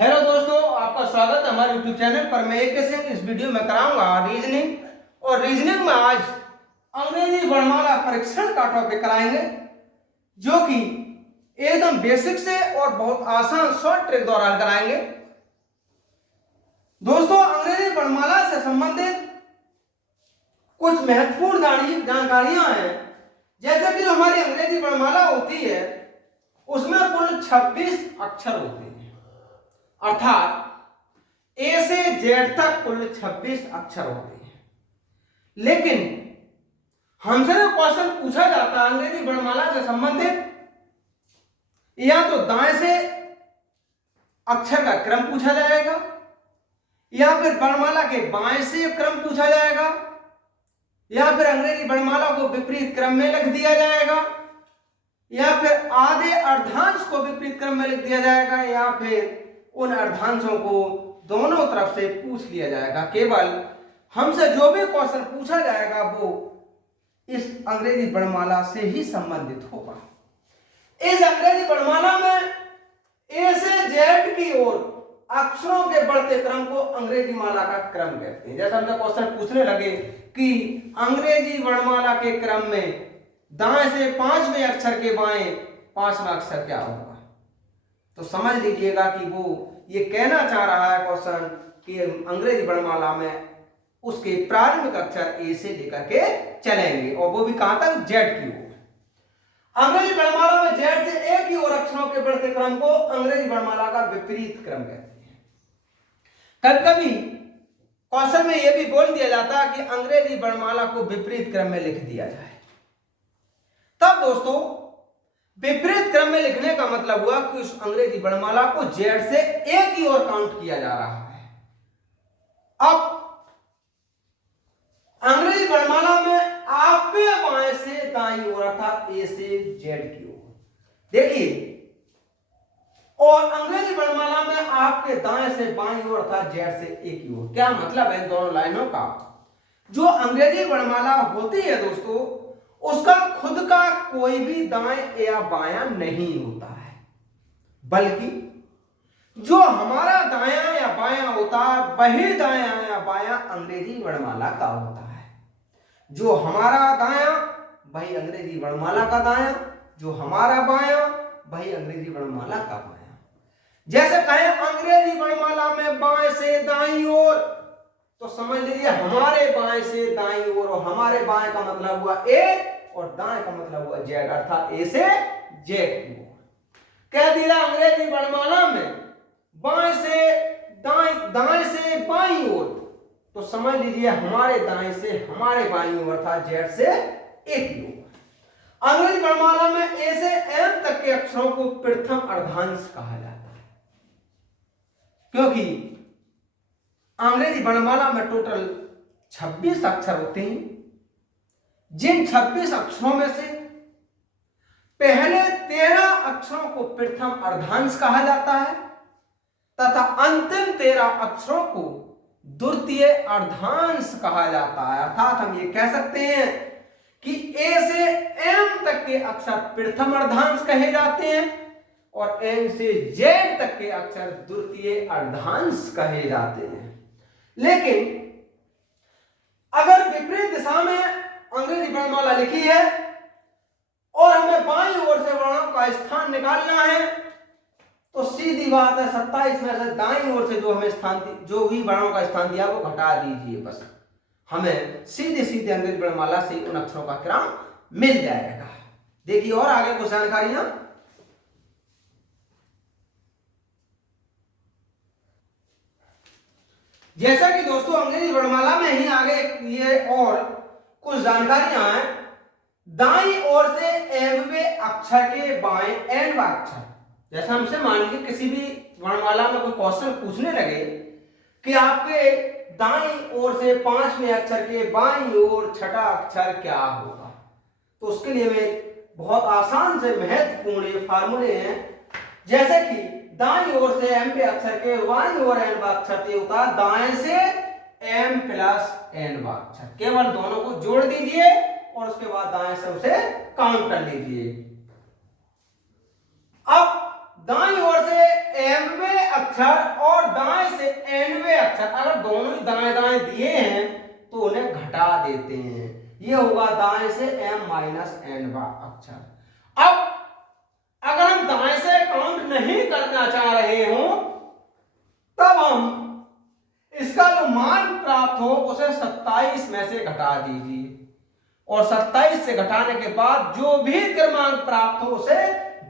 Hello दोस्तों, आपका स्वागत है हमारे यूट्यूब चैनल पर। मैं एक सिंह इस वीडियो में कराऊंगा रीजनिंग। और रीजनिंग में आज अंग्रेजी वर्णमाला परीक्षण का टॉपिक कराएंगे, जो कि एकदम बेसिक से और बहुत आसान शॉर्ट ट्रिक दौरान कराएंगे। दोस्तों, अंग्रेजी वर्णमाला से संबंधित कुछ महत्वपूर्ण जानकारियां हैं। जैसे कि जो हमारी अंग्रेजी वर्णमाला होती है उसमें कुल 26 अक्षर होते हैं, अर्थात ए से जेड तक कुल 26 अक्षर होते हैं। लेकिन हमसे जो क्वेश्चन पूछा जाता है अंग्रेजी वर्णमाला से संबंधित, या तो दाएं से अक्षर का क्रम पूछा जाएगा, या फिर वर्णमाला के बाएं से क्रम पूछा जाएगा, या फिर अंग्रेजी वर्णमाला को विपरीत क्रम में लिख दिया जाएगा, या फिर आधे अर्धांश को विपरीत क्रम में लिख दिया जाएगा, या फिर उन अर्धांशों को दोनों तरफ से पूछ लिया जाएगा। केवल हमसे जो भी क्वेश्चन पूछा जाएगा वो इस अंग्रेजी वर्णमाला से ही संबंधित होगा। इस अंग्रेजी वर्णमाला में ए से जेड की ओर अक्षरों के बढ़ते क्रम को अंग्रेजी माला का क्रम कहते हैं। जैसा हमसे क्वेश्चन पूछने लगे कि अंग्रेजी वर्णमाला के क्रम में दाएं से 5वें अक्षर के बाएं 5वां अक्षर क्या होगा, तो समझ लीजिएगा कि वो ये कहना चाह रहा है क्वेश्चन कि अंग्रेजी वर्णमाला में उसके प्रारंभिक अक्षर ए से लेकर के चलेंगे, और वो भी कहां तक, जेड की ओर। अंग्रेजी वर्णमाला में जेड से ए की ओर अक्षरों के बढ़ते क्रम को अंग्रेजी वर्णमाला का विपरीत क्रम कहते हैं। कभी कभी क्वेश्चन में यह भी बोल दिया जाता है कि अंग्रेजी वर्णमाला को विपरीत क्रम में लिख दिया जाए। तब दोस्तों, विपरीत क्रम में लिखने का मतलब हुआ कि उस अंग्रेजी वर्णमाला को जेड से ए की ओर काउंट किया जा रहा है। अब अंग्रेजी वर्णमाला में आपके बाएं से दाईं ओर अर्थात ए से जेड की ओर देखिए, और अंग्रेजी वर्णमाला में आपके दाएं से बाईं ओर अर्थात जेड से ए की ओर। क्या मतलब है इन दोनों लाइनों का? जो अंग्रेजी वर्णमाला होती है दोस्तों, उसका खुद का कोई भी दाएं या बायां नहीं होता है, बल्कि जो हमारा दायां या बायां होता है वही दायां या बायां अंग्रेजी वर्णमाला का होता है। जो हमारा दायां वही अंग्रेजी वर्णमाला का दायां, जो हमारा बायां वही अंग्रेजी वर्णमाला का बायां। जैसे कहें अंग्रेजी वर्णमाला में बाएं से दाईं ओर, तो समझ लीजिए हमारे बाएं से दाईं ओर, और हमारे बाएं का मतलब हुआ ए और दाएं का मतलब हुआ जेड, अर्थात ए से जेड की ओर। कह दिया अंग्रेजी वर्णमाला में बाएं से दाएं, दाएं से बाईं ओर, तो समझ लीजिए हमारे दाएं से हमारे बाईं ओर अर्थात जेड से ए की ओर। अंग्रेजी वर्णमाला में ए से एम तक के अक्षरों को प्रथम अर्धांश कहा जाता है, क्योंकि अंग्रेजी वर्णमाला में टोटल 26 अक्षर होते हैं। जिन 26 अक्षरों में से पहले 13 अक्षरों को प्रथम अर्धांश कहा जाता है तथा अंतिम 13 अक्षरों को द्वितीय अर्धांश कहा जाता है। अर्थात हम ये कह सकते हैं कि ए से एम तक के अक्षर प्रथम अर्धांश कहे जाते हैं और एम से जेड तक के अक्षर द्वितीय अर्धांश कहे जाते हैं। लेकिन अगर विपरीत दिशा में अंग्रेजी वर्णमाला लिखी है और हमें बाईं ओर से वर्णों का स्थान निकालना है, तो सीधी बात है 27 में से दाईं ओर से जो हमें स्थान, जो भी वर्णों का स्थान दिया वो घटा दीजिए, बस हमें सीधे सीधे अंग्रेजी वर्णमाला से उन अक्षरों का क्रम मिल जाएगा। देखिए और आगे कुछ जानकारियां। जैसा कि दोस्तों अंग्रेजी वर्णमाला में ही आगे ये और कुछ जानकारियां हैं। दाईं ओर से एवं अक्षर के बाएं एनवा अक्षर, जैसा हमसे मान लीजिए किसी भी वर्णमाला में कोई क्वेश्चन पूछने लगे कि आपके दाईं ओर से 5वें अक्षर के बाईं ओर छठा अक्षर क्या होगा, तो उसके लिए में बहुत आसान से महत्वपूर्ण फार्मूले हैं। जैसे कि दाईं ओर से एम पे अक्षर के बाईं ओर एन अक्षर होता है दाएं से एम प्लस एन अक्षर, केवल दोनों को जोड़ दीजिए और उसके बाद दाएं से उसे काउंट कर लीजिए। अब दाईं ओर से mवें अक्षर और दाएं से nवें अक्षर अगर दोनों ही दाएं दाएं दिए हैं तो उन्हें घटा देते हैं। ये होगा दाएं से m माइनस nवा अक्षर। अब अगर हम दाएं से काउंट नहीं करना चाह रहे हो तब हम इसका जो मान प्राप्त हो उसे 27 में से घटा दीजिए और 27 से घटाने के बाद जो भी क्रमांक प्राप्त हो उसे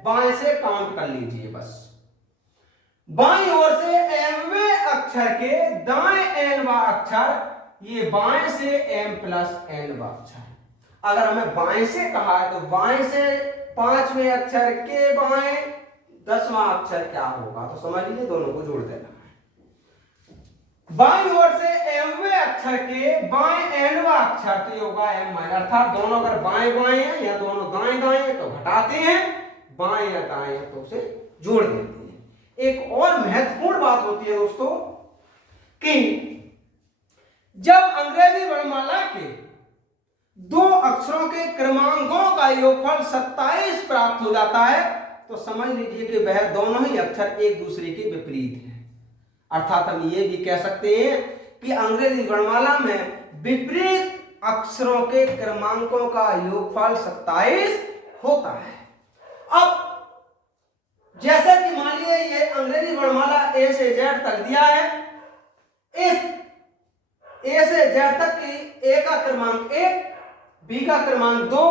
बाएं से काउंट कर लीजिए। बस बाईं ओर से mवें अक्षर के दाएं nवा अक्षर, ये बाएं से m प्लस nवा अक्षर। अगर हमें बाएं से कहा है तो बाएं से 5वें अक्षर के बाएं 10वां अक्षर क्या होगा, तो समझ लीजिए दोनों को जोड़ देना है। बाईं ओर से mवें अक्षर के बाएं nवा अक्षर तो ये होगा m माइनस, अर्थात दोनों अगर बाएं बाएं हैं या दोनों दाएं दाएं हैं तो घटाते हैं, बाएं या दाएं हैं तो उसे जोड़ देते हैं। एक और महत्वपूर्ण बात होती है दोस्तों कि जब अंग्रेजी वर्णमाला के दो अक्षरों के क्रमांकों का योगफल 27 प्राप्त हो जाता है तो समझ लीजिए कि वह दोनों ही अक्षर एक दूसरे के विपरीत हैं। अर्थात हम ये भी कह सकते हैं कि अंग्रेजी वर्णमाला में विपरीत अक्षरों के क्रमांकों का योगफल 27 होता है। अब जैसे कि मान लीजिए ये अंग्रेजी वर्णमाला ए से जेड तक दिया है, इस ए से जेड तक की ए का क्रमांक 1, बी का क्रमांक 2,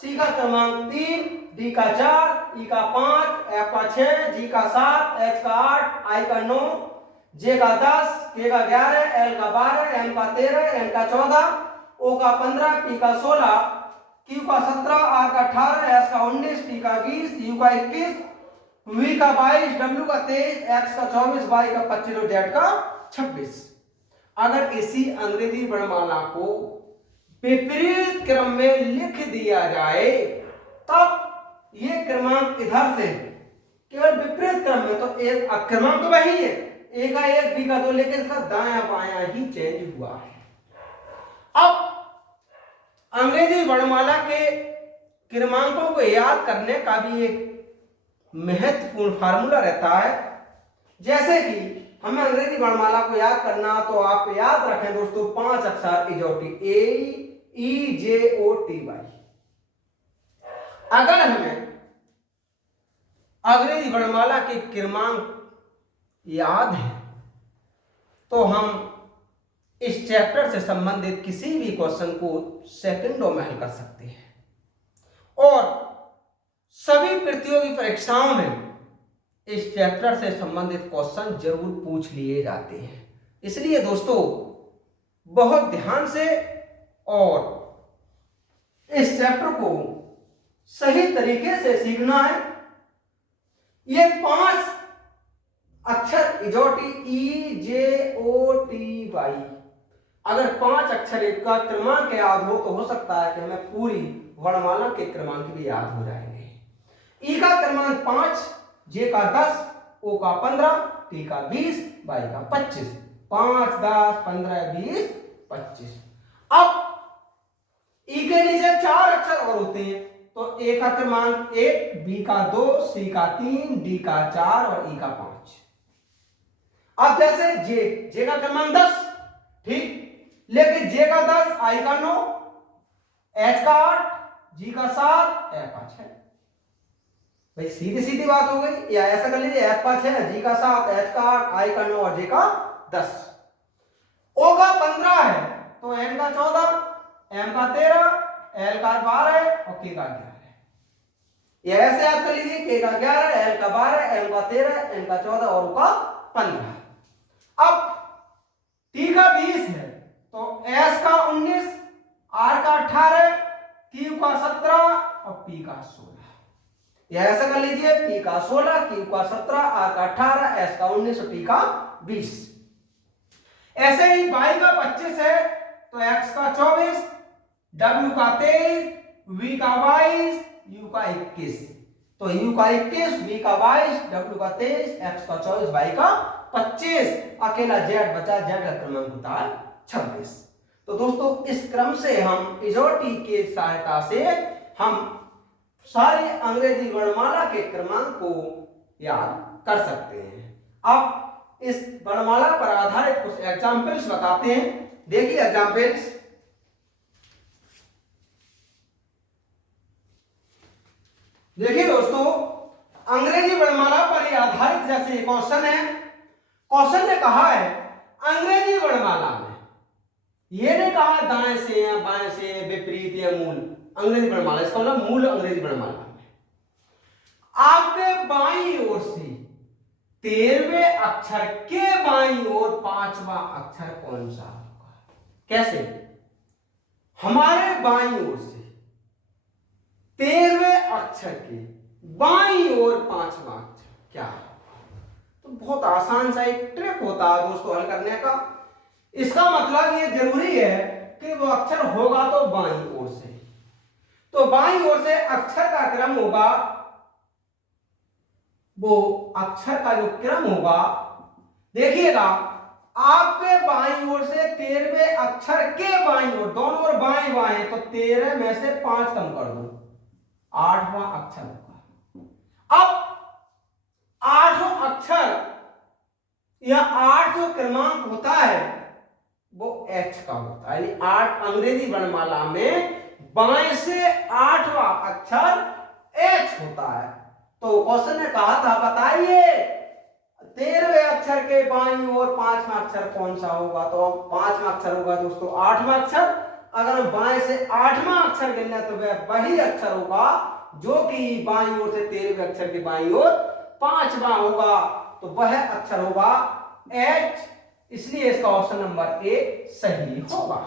सी का क्रमांक 3, डी का 4, ई का 5, एफ का 6, जी का 7, एच का 8, आई का 9, जे का 10, के का 11, एल का 12, एम का 13, एन का 14, ओ का 15, पी का 16, क्यू का 17, आर का 18, एस का 19, टी का 20, यू का 21, वी का 22, डब्ल्यू का 23, एक्स का 24, वाई का 25 और जेड का 26। अगर इसी अंग्रेजी वर्णमाला को विपरीत क्रम में लिख दिया जाए तब ये क्रमांक इधर से केवल विपरीत क्रम में, तो एक क्रमांक तो वही है, ए का 1, बी का 2, लेकिन इसका दायां बायां ही चेंज हुआ है। अब अंग्रेजी वर्णमाला के क्रमांकों को याद करने का भी एक महत्वपूर्ण फार्मूला रहता है। जैसे कि हमें अंग्रेजी वर्णमाला को याद करना तो आप याद रखें दोस्तों 5 अक्षर इजोटी ए ई जे ओ टी वाई। अगर हमें अंग्रेजी वर्णमाला के क्रमांक याद है तो हम इस चैप्टर से संबंधित किसी भी क्वेश्चन को सेकंडों में हल कर सकते हैं और सभी प्रतियोगी परीक्षाओं में इस चैप्टर से संबंधित क्वेश्चन जरूर पूछ लिए जाते हैं। इसलिए दोस्तों बहुत ध्यान से और इस चैप्टर को सही तरीके से सीखना है। ये 5 अक्षर इजोटी ई जे ओ टी वाई, अगर 5 अक्षर का क्रमांक याद हो तो हो सकता है कि हमें पूरी वर्णमाला के क्रमांक भी याद हो जाएंगे। ई का क्रमांक 5, जे का 10, ओ का 15, टी का 20, वाई का 25, 5, 10, 15, 20, 25। अब ई के नीचे 4 अक्षर और होते हैं तो ए का क्रमांक 1, बी का 2, सी का 3, डी का 4 और ई का 5। अब जैसे जे का क्रमांक 10, ठीक, लेकिन जे का 10, आई का 9, एच का 8, जी का 7, एफ का 6। भाई सीधी सीधी बात हो गई। या ऐसा कर लीजिए एफ का 6, जी का 7, एच का 8, आई का 9 और जे का 10। ओ का 15 है तो एन का 14, एम का 13, एल का 12 और के का 11। ये ऐसे याद कर लीजिए, के का 11, एल का 12, एम का 13, एन का 14 और ओ का 15। अब टी का 20 है तो एस का 19, आर का 18, क्यू का 17 और पी का 16। यह ऐसा कर लीजिए, पी का 16, क्यू का 17, आर का 18, एस का 19 और टी का 20। ऐसे ही वाई का 25 है तो एक्स का 24, डब्ल्यू का 23, वी का 22, यू का 21। तो यू का 21, वी का 22, डब्ल्यू का 23, एक्स का 24, वाई का 25। अकेला जेड बचा, जेड का क्रमांक होता है 26। तो दोस्तों इस क्रम से हम इजोटी की सहायता से हम सारे अंग्रेजी वर्णमाला के क्रमांक को याद कर सकते हैं। अब इस वर्णमाला पर आधारित कुछ एग्जाम्पल्स बताते हैं। देखिए एग्जाम्पल्स, देखिए दोस्तों, अंग्रेजी वर्णमाला पर आधारित जैसे क्वेश्चन है, क्वेश्चन ने कहा है अंग्रेजी वर्णमाला में, ये नहीं कहा दाएं से या बाएं से, विपरीत या मूल, अंग्रेजी वर्णमाला, इसका मतलब मूल अंग्रेजी वर्णमाला में आपके बाईं ओर से 13वें अक्षर के बाईं ओर 5वां अक्षर कौन सा होगा? कैसे? हमारे बाईं ओर से 13वें अक्षर के बाईं ओर 5वां अक्षर क्या होगा? तो बहुत आसान सा एक ट्रिक होता है दोस्तों हल करने का। इसका मतलब ये जरूरी है कि वो अक्षर होगा तो बाईं ओर से, तो बाईं ओर से अक्षर का क्रम होगा, वो अक्षर का जो क्रम होगा, देखिएगा आपके बाईं ओर से 13वें अक्षर के बाईं ओर, दोनों ओर बाएं बाएं, तो 13 में से 5 कम कर दो, 8वां अक्षर होगा। अब 8वां अक्षर या 8 जो क्रमांक होता है वो H का होता है, यानी 8 अंग्रेजी वर्णमाला में बाएं से 8वां अक्षर H होता है। तो क्वेश्चन ने कहा था बताइए 13वें अक्षर के बाईं ओर 5वां अक्षर कौन सा होगा? तो 5वां अक्षर होगा दोस्तों 8वां अक्षर। अगर हम बाएं से 8वां अक्षर गिनना तो वह वही अक्षर होगा जो कि बाईं ओर से 13वें अक्षर के बाईं ओर 5वां होगा, तो वह अक्षर होगा H। इसलिए इसका ऑप्शन नंबर ए सही होगा।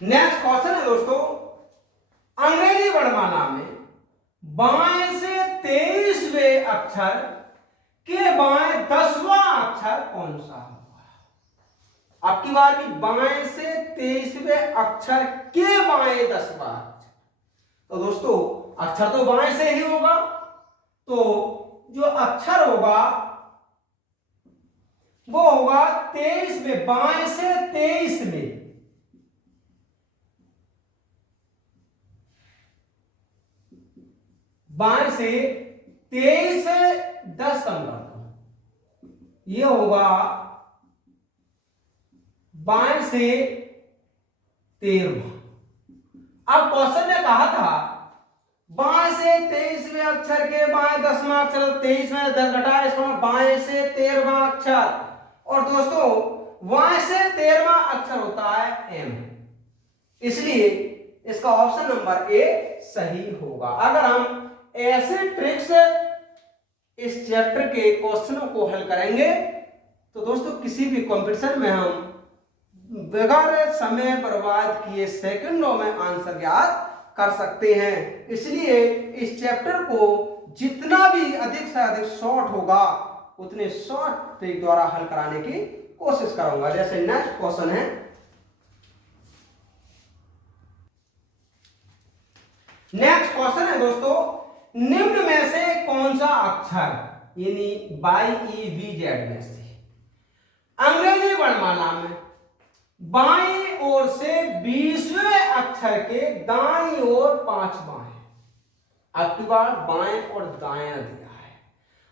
नेक्स्ट क्वेश्चन है दोस्तों, अंग्रेजी वर्णमाला में बाएं से 23वें अक्षर के बाएं 10वां अक्षर कौन सा होगा? आपकी बार की बाएं से 23वें अक्षर के बाएं 10वां अक्षर, तो दोस्तों अक्षर तो बाएं से ही होगा, तो जो अक्षर होगा वो होगा 23 में, बाएं से 23 में, बाएं से 23 से 10 कम कर दो, ये होगा बाएं से 13वां। अब क्वेश्चन ने कहा था बाएं से 23वें अक्षर के बाएं 10वां अक्षर, 23 में 10 घटा, इसका बाएं से 13वां अक्षर, और दोस्तों बाएं से 13वां अक्षर होता है M, इसलिए इसका ऑप्शन नंबर ए सही होगा। अगर हम ऐसे ट्रिक से इस चैप्टर के क्वेश्चनों को हल करेंगे तो दोस्तों किसी भी कंपटीशन में हम बगैर समय बर्बाद किए सेकंडों में आंसर याद कर सकते हैं। इसलिए इस चैप्टर को जितना भी अधिक से अधिक शॉर्ट होगा उतने शॉर्ट ट्रिक द्वारा हल कराने की कोशिश करूंगा। जैसे नेक्स्ट क्वेश्चन है, नेक्स्ट क्वेश्चन है दोस्तों, निम्न में से कौन सा अक्षर यानी YEVZ में से अंग्रेजी वर्णमाला में बाईं ओर से 20वें अक्षर के दाईं ओर 5वां है? आपकी बार बाएं और दायां दिया है।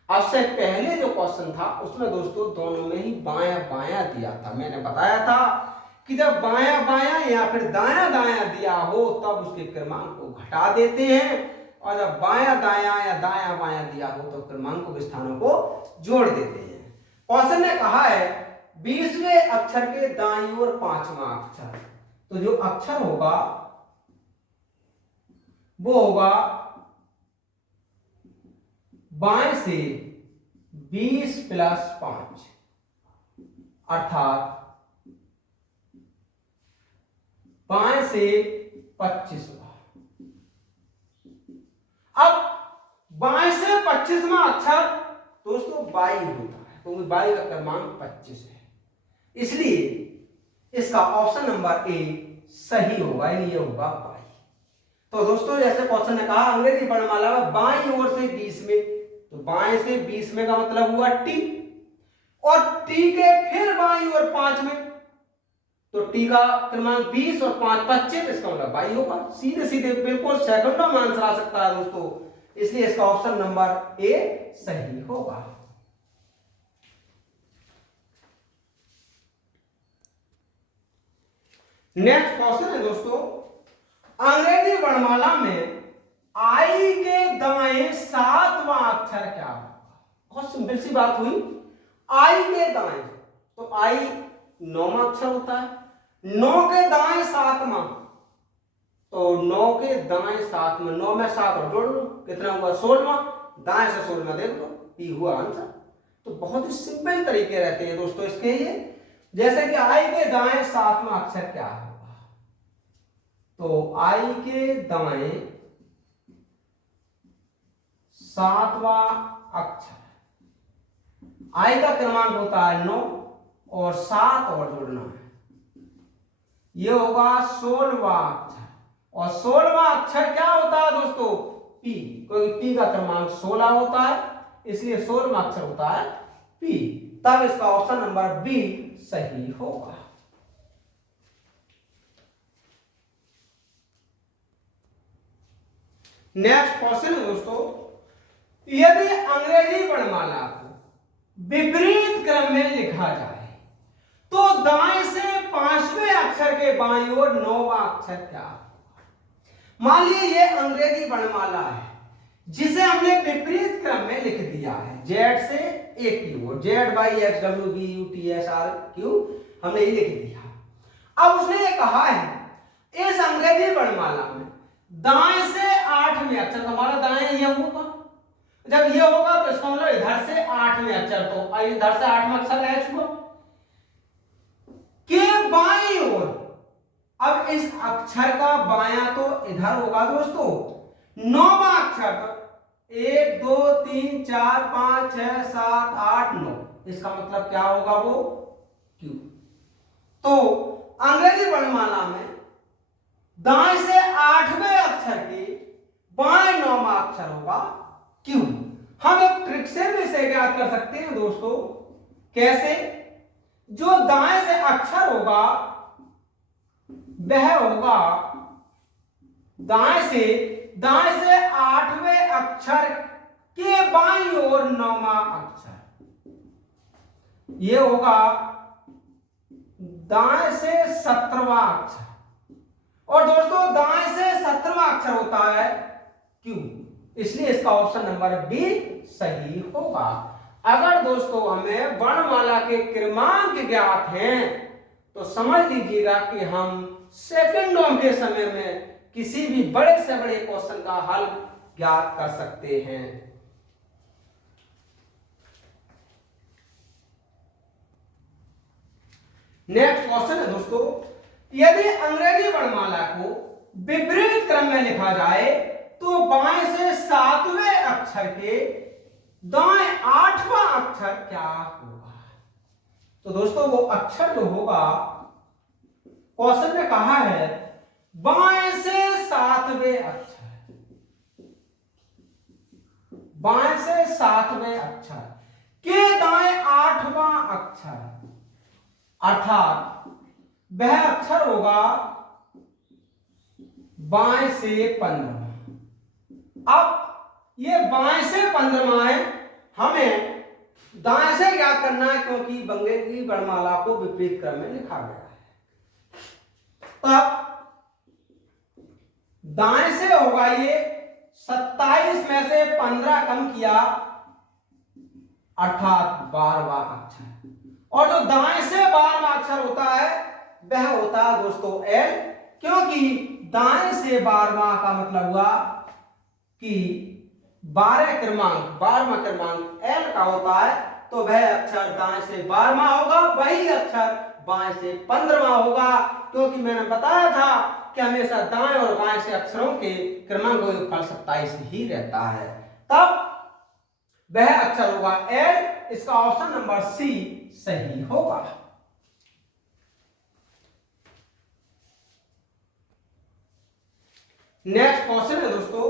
अब से पहले जो क्वेश्चन था उसमें दोस्तों दोनों में ही बायां बायां दिया था। मैंने बताया था कि जब बायां बायां या फिर दायां दायां दिया हो तब उसके क्रमांक को घटा देते हैं, और जब बायां दायां या दायां बायां दिया हो तो क्रमांकों के स्थानों को जोड़ देते हैं। क्वेश्चन ने कहा है 20वें अक्षर के दाईं ओर 5वां अक्षर, तो जो अक्षर होगा वो होगा बाएं से 20 प्लस 5 अर्थात बाएं से 25वां। अब बाएं से 25वां अक्षर दोस्तों 22 होता है, क्योंकि 22 का क्रमांक 25 है, इसलिए इसका ऑप्शन नंबर ए सही होगा, यानी ये होगा 22। तो दोस्तों जैसे क्वेश्चन ने कहा अंग्रेजी वर्णमाला में बाईं ओर से 20 में, तो बाएं से 20 में का मतलब हुआ टी, और टी के फिर बाईं ओर 5 में, तो टी का क्रमांक 20 और 5 25, इसका मतलब 22 होगा। सीधे सीधे बिल्कुल सेकंडों में आंसर आ सकता है दोस्तों, इसलिए इसका ऑप्शन नंबर ए सही होगा। नेक्स्ट क्वेश्चन है दोस्तों, अंग्रेजी वर्णमाला में आई के दाएं 7वां अक्षर क्या होगा? बहुत सिंपल सी बात हुई, आई के दाएं, तो आई 9वां अक्षर होता है, 9 के दाएं 7वां, तो 9 के दाएं 7वां, 9 में 7 और जोड़ लो, कितना हुआ 16वां, दाएं से 16वां देख लो, पी हुआ आंसर। तो बहुत ही सिंपल तरीके रहते हैं दोस्तों इसके लिए। जैसे कि आई के दाएं 7वां अक्षर क्या होगा, तो आई के दाएं 7वां अक्षर, आई का क्रमांक होता है 9 और 7 और जोड़ना है, ये होगा 16वां अक्षर। और 16वां अक्षर क्या होता है दोस्तों? पी, क्योंकि पी का क्रमांक 16 होता है, इसलिए 16वां अक्षर होता है पी। तब इसका ऑप्शन नंबर बी सही होगा। नेक्स्ट क्वेश्चन है दोस्तों, यदि अंग्रेजी वर्णमाला को विपरीत क्रम में लिखा जाए तो दाएं से 5वें अक्षर के बाईं ओर 9वां अक्षर क्या होगा? मान लीजिए ये अंग्रेजी वर्णमाला है जिसे हमने विपरीत क्रम में लिख दिया है, जेड से ए की ओर, Z Y X W V U T S R Q, हमने ये लिख दिया। अब उसने ये कहा है इस अंग्रेजी वर्णमाला में दाएं से 8वें अक्षर, तो हमारा दाएं ये होगा, जब ये होगा तो इसका मतलब इधर से 8वें अक्षर, तो इधर से 8वां अक्षर एच हुआ के बाईं ओर। अब इस अक्षर का बायां तो इधर होगा दोस्तों, 9वां अक्षर, तो 1 2 3 4 5 6 7 8 9, इसका मतलब क्या होगा वो क्यू। तो अंग्रेजी वर्णमाला में दाएं से 8वें अक्षर के बाएं 9वां अक्षर होगा क्यू। हम एक ट्रिक से भी इसे ज्ञात कर सकते हैं दोस्तों, कैसे? जो दाएं से अक्षर होगा वह होगा दाएं से 8वें अक्षर के बाईं ओर 9वां अक्षर, ये होगा दाएं से 17वां अक्षर। और दोस्तों दाएं से 17वां अक्षर होता है क्यू, इसलिए इसका ऑप्शन नंबर बी सही होगा। अगर दोस्तों हमें वर्णमाला के क्रमांक ज्ञात हैं तो समझ लीजिएगा कि हम सेकंडों के समय में किसी भी बड़े से बड़े क्वेश्चन का हल ज्ञात कर सकते हैं। नेक्स्ट क्वेश्चन है दोस्तों, यदि अंग्रेजी वर्णमाला को विपरीत क्रम में लिखा जाए तो बाएं से 7वें अक्षर के दाएं 8वां अक्षर क्या होगा? तो दोस्तों वो अक्षर जो होगा, क्वेश्चन में कहा है बाएं से 7वें अक्षर, बाएं से 7वें अक्षर के दाएं 8वां अक्षर, अर्थात वह अक्षर होगा बाएं से 15। अब ये बाएं से 15 है, हमें दाएं से ज्ञात करना है क्योंकि अंग्रेजी वर्णमाला को विपरीत क्रम में लिखा गया है। तब दाएं से होगा ये 27 में से 15 कम किया, अर्थात 12वां अक्षर। और जो दाएं से 12वां अक्षर होता है वह होता है दोस्तों एल, क्योंकि दाएं से 12वां का मतलब हुआ कि 12वां क्रमांक एल का होता है, तो वह अक्षर दाएं से 12वां होगा, वही अक्षर बाएं से 15वां होगा, क्योंकि मैंने बताया था कि हमेशा दाएं और बाएं से अक्षरों के क्रमांक का योगफल 27 ही रहता है। तब वह अक्षर होगा एल, इसका ऑप्शन नंबर सी सही होगा। नेक्स्ट क्वेश्चन है दोस्तों,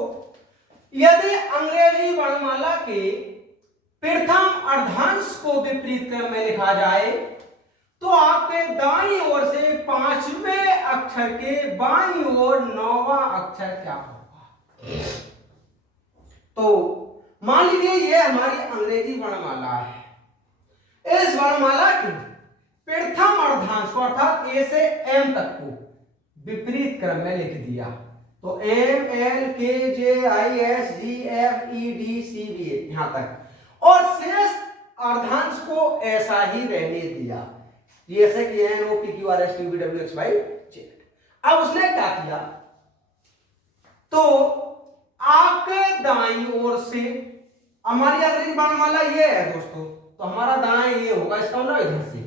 यदि अंग्रेजी वर्णमाला के प्रथम अर्धांश को विपरीत क्रम में लिखा जाए तो आपके दाईं ओर से 5वें अक्षर के बाईं ओर 9वां अक्षर क्या होगा? तो मान लीजिए ये हमारी अंग्रेजी वर्णमाला है। इस वर्णमाला की प्रथम अर्धांश को अर्थात ए से एम तक को विपरीत क्रम में लिख दिया। तो M L K J I S G F E D C B A यहां तक, और शेष अर्धांश को ऐसा ही रहने दिया जैसे कि N O P Q R S T V W X Y Z. अब उसने क्या किया, तो आपके दाईं ओर से हमारी अंग्रेजी वर्णमाला ये है दोस्तों, तो हमारा दाएं ये होगा, इसका मतलब इधर से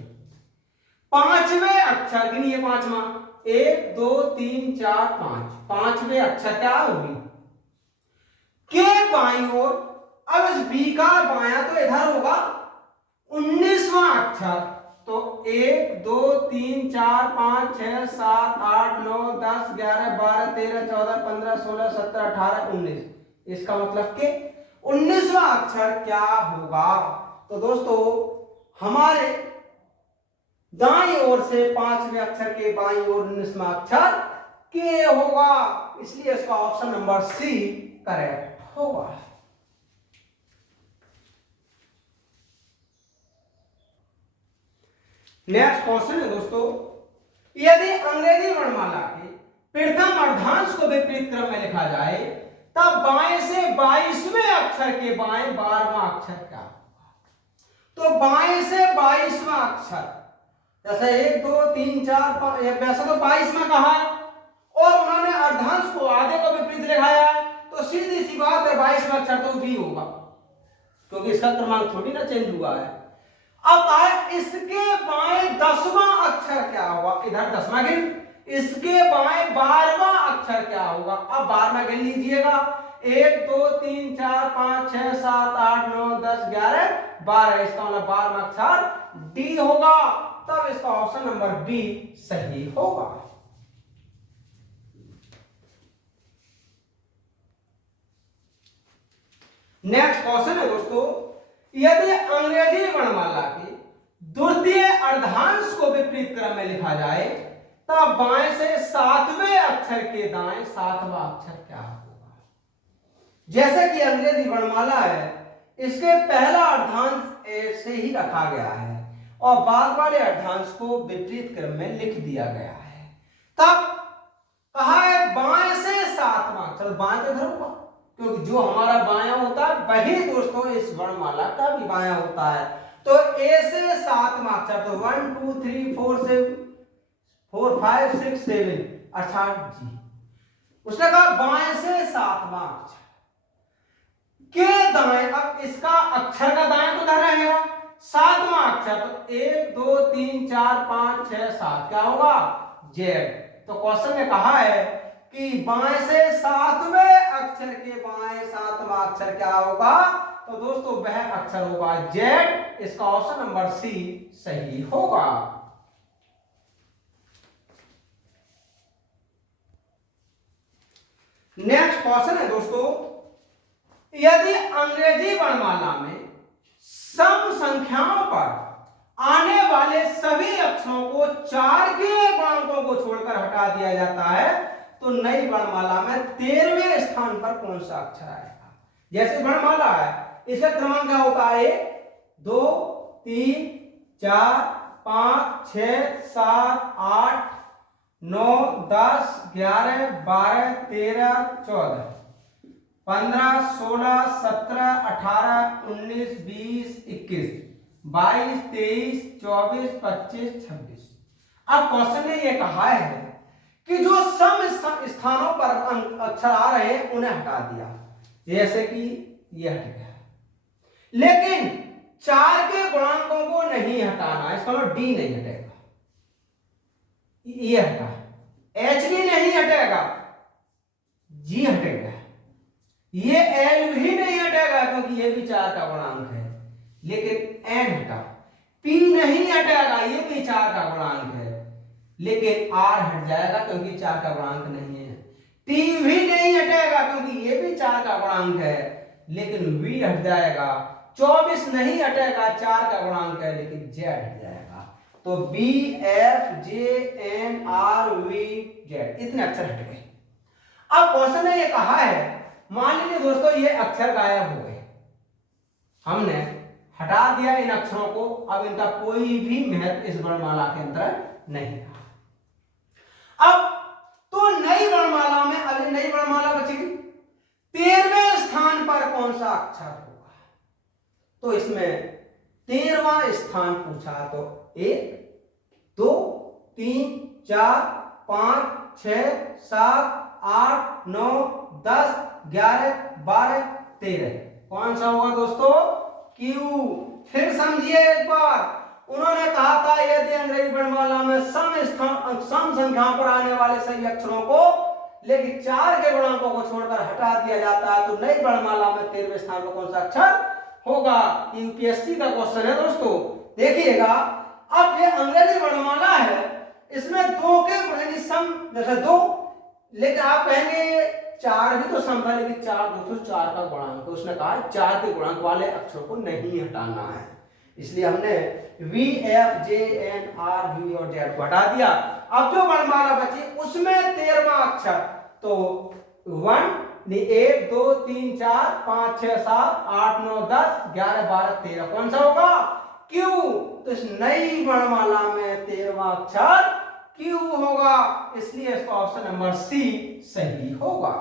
5वें अक्षर गिनिए, 5वां 1 2 3 4 5, 5वें अक्षर क्या होगी के बाईं ओर। अब इस बी का बायां तो इधर होगा 19वां अक्षर, तो 1 2 3 4 5 6 7 8 9 10 11 12 13 14 15 16 17 18 19, इसका मतलब कि 19वां अक्षर क्या होगा? तो दोस्तों हमारे दाईं ओर से 5वें अक्षर के बाईं ओर 19वां अक्षर के होगा, इसलिए इसका ऑप्शन नंबर सी करेक्ट होगा। नेक्स्ट क्वेश्चन है दोस्तों, यदि अंग्रेजी वर्णमाला के प्रथम अर्धांश को विपरीत क्रम में लिखा जाए तब बाएं से 22वें अक्षर के बाएं 12वां अक्षर क्या होगा? तो बाएं से 22वां अक्षर, जैसे 1 2 3 4 5, वैसे तो 22 में कहा और उन्होंने अर्धांश को आधे को विपरीत लिखाया, तो सीधी सी बात है 22वां अक्षर तो भी होगा, क्योंकि इसका क्रमांक थोड़ी ना चेंज हुआ है। अब इसके बाएं 10वां अक्षर क्या होगा? इधर 10वां गिन, इसके बाएं 12वां अक्षर क्या होगा? अब 12वां गिन लीजिएगा, 1 2 3 4 5 6 7 8 9 10 11 12, इसका मतलब 12वां अक्षर डी होगा, तब इसका ऑप्शन नंबर बी सही होगा। नेक्स्ट क्वेश्चन है दोस्तों, यदि अंग्रेजी वर्णमाला के द्वितीय अर्धांश को विपरीत क्रम में लिखा जाए तब बाएं से 7वें अक्षर के दाएं 7वां अक्षर क्या होगा? जैसे कि अंग्रेजी वर्णमाला है, इसके पहला अर्धांश ऐसे ही रखा गया है और बाद वाले अर्धांश को विपरीत क्रम में लिख दिया गया है। तब कहा है बाएं से 7वां अक्षर, बाएं तो इधर होगा क्योंकि जो हमारा बायां होता है वही दोस्तों इस वर्णमाला का भी बायां होता है। तो ए से 7वां अक्षर, तो 1 2 3 4 4 5 6 7 अर्थात जी। उसने कहा बाएं से 7वां अक्षर के दाएं, अब इसका अक्षर का दाएं तो इधर रहेगा, 7वां अक्षर, तो 1 2 3 4 5 6 7 क्या होगा? जेड। तो क्वेश्चन में कहा है कि बाएं से 7वें अक्षर के बाएं 7वां अक्षर क्या होगा? तो दोस्तों वह अक्षर होगा जेड, इसका ऑप्शन नंबर सी सही होगा। नेक्स्ट क्वेश्चन है दोस्तों, यदि अंग्रेजी वर्णमाला में सम संख्याओं पर आने वाले सभी अक्षरों को 4 के गुणांकों को छोड़कर हटा दिया जाता है तो नई वर्णमाला में 13वें स्थान पर कौन सा अक्षर आएगा? जैसे वर्णमाला है, इसका क्रमांक क्या होता है? 1 2 3 4 5 6 7 8 9 10 11 12 13 14 15 16 17 18 19 20 21 22 23 24 25 26। अब क्वेश्चन ने यह कहा है कि जो सम स्थानों पर अक्षर आ रहे हैं उन्हें हटा दिया, जैसे कि यह हट गया, लेकिन 4 के गुणांकों को नहीं हटाना, इसका मतलब डी नहीं हटेगा, ये हटा, एच भी नहीं हटेगा, जी हटेगा, ये एल भी नहीं हटेगा क्योंकि ये भी 4 का गुणांक है, लेकिन एन हटा, पी नहीं हटेगा, ये भी 4 का गुणांक है, लेकिन आर हट जाएगा क्योंकि 4 का गुणांक नहीं है, टी भी नहीं हटेगा क्योंकि ये भी 4 का गुणांक है, लेकिन वी हट जाएगा, 24 नहीं हटेगा, 4 का गुणांक है, लेकिन जेड हट जाएगा। तो B F J N R V Z इतने अक्षर हट गए। अब क्वेश्चन ने ये कहा है, मान लीजिए दोस्तों ये अक्षर गायब हो गए, हमने हटा दिया इन अक्षरों को, अब इनका कोई भी महत्व इस वर्णमाला के अंदर नहीं रहा। अब तो नई वर्णमाला में अभी नई वर्णमाला बचेगी, 13वें स्थान पर कौन सा अक्षर होगा? तो इसमें 13वां स्थान पूछा, तो 1 2 3 4 5 6 7 8 9 10 11 12 13 कौन सा होगा दोस्तों? क्यू। फिर समझिए एक बार, उन्होंने कहा था यदि अंग्रेजी वर्णमाला में सम संख्याओं पर आने वाले सही अक्षरों को लेकिन 4 के गुणांकों को छोड़कर हटा दिया जाता है तो नई वर्णमाला में 13वें स्थान पर कौन सा अक्षर होगा? यूपीएससी का क्वेश्चन है दोस्तों, देखिएगा। अब ये अंग्रेजी वर्णमाला है, इसमें 2 के सम जैसे 2, लेकिन आप कहेंगे 4 भी तो सम था, लेकिन 4 दोस्तों 4 का गुणांक, उसने कहा 4 के गुणांक वाले अक्षरों को नहीं हटाना है, इसलिए हमने V F J N R V और जेड को हटा दिया। अब जो वर्णमाला बची उसमें 13वां अक्षर, तो 1 2 3 4 5 6 7 8 9 10 11 12 13 कौन सा होगा? क्यू। तो इस नई वर्णमाला में 13वां अक्षर क्यू होगा, इसलिए इसका ऑप्शन नंबर सी सही होगा।